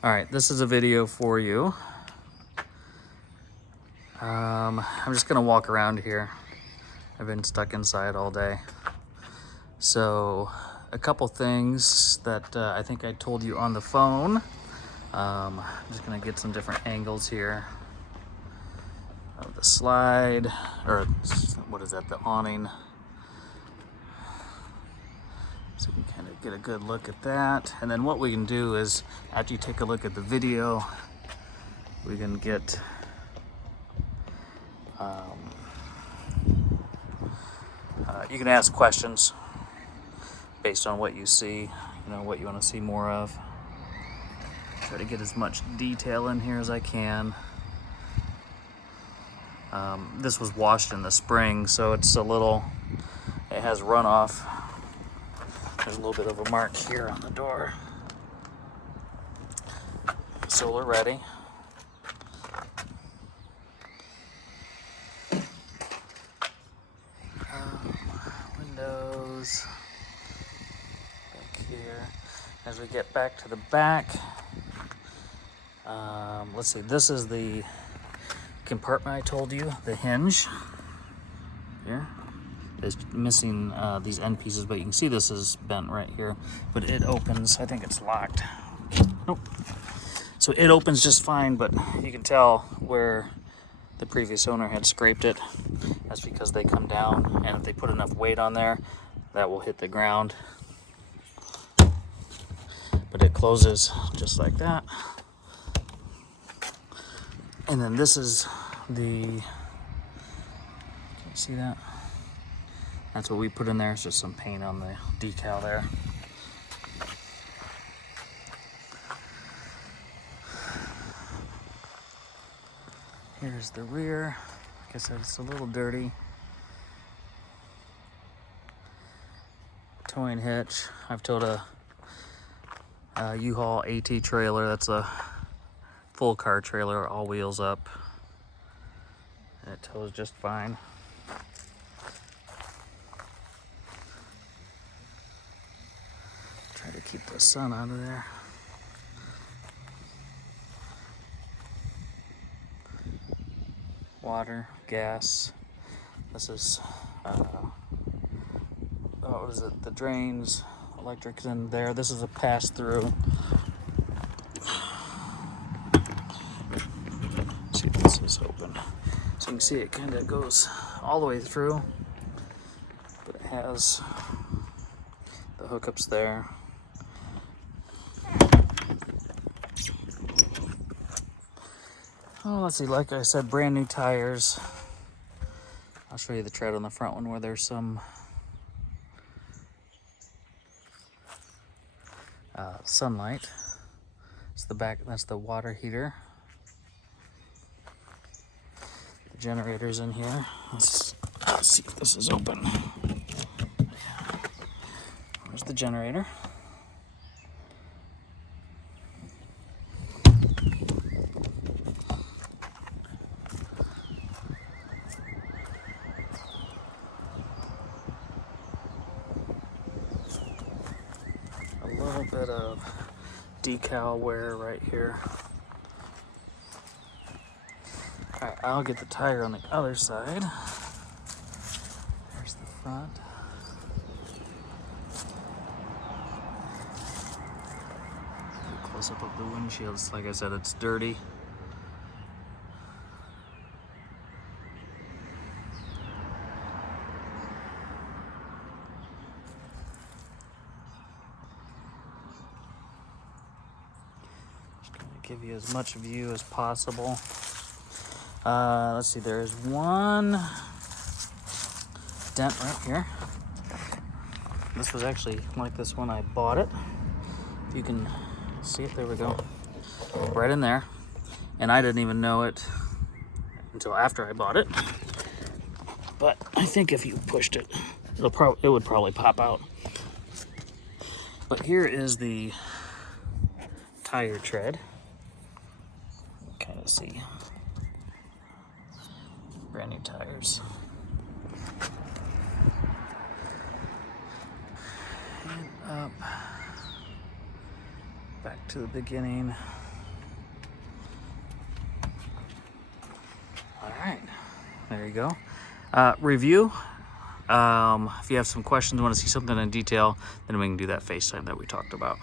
All right, this is a video for you. I'm just gonna walk around here. I've been stuck inside all day. So a couple things that I think I told you on the phone. I'm just gonna get some different angles here of the slide, or what is that, the awning. So you can kind of get a good look at that. And then what we can do is, after you take a look at the video, we can get you can ask questions based on what you see, what you want to see more of. Try to get as much detail in here as I can. This was washed in the spring, so it has runoff. There's a little bit of a mark here on the door. Solar ready. Windows back here. As we get back to the back, let's see, this is the compartment I told you, the hinge here. It's missing these end pieces, but you can see this is bent right here, but it opens. I think it's locked. Nope. So it opens just fine, but you can tell where the previous owner had scraped it. That's because they come down, and if they put enough weight on there, that will hit the ground. But it closes just like that. And then this is the, can you see that? That's what we put in there. It's just some paint on the decal there. Here's the rear. Like I said, it's a little dirty. Towing hitch. I've towed a U-Haul AT trailer. That's a full car trailer, all wheels up. And it tows just fine. Try to keep the sun out of there. Water, gas. This is, what is it? The drains, electric's in there. This is a pass-through. See if this is open. So you can see it kind of goes all the way through, but it has the hookups there. Oh, let's see, like I said, brand new tires. I'll show you the tread on the front one where there's some sunlight. It's the back, that's the water heater. The generator's in here. Let's see if this is open. There's the generator. A little bit of decal wear right here. All right, I'll get the tire on the other side. There's the front. Close up of the windshield. Like I said, it's dirty. Give you as much view as possible. Let's see, there's one dent right here. This was actually like this when I bought it. If you can see it, there we go. Right in there. And I didn't even know it until after I bought it. But I think if you pushed it, it would probably pop out. But here is the tire tread. Kind of see. Brand new tires. And up. Back to the beginning. There you go. Review. If you have some questions, want to see something in detail, then we can do that FaceTime that we talked about.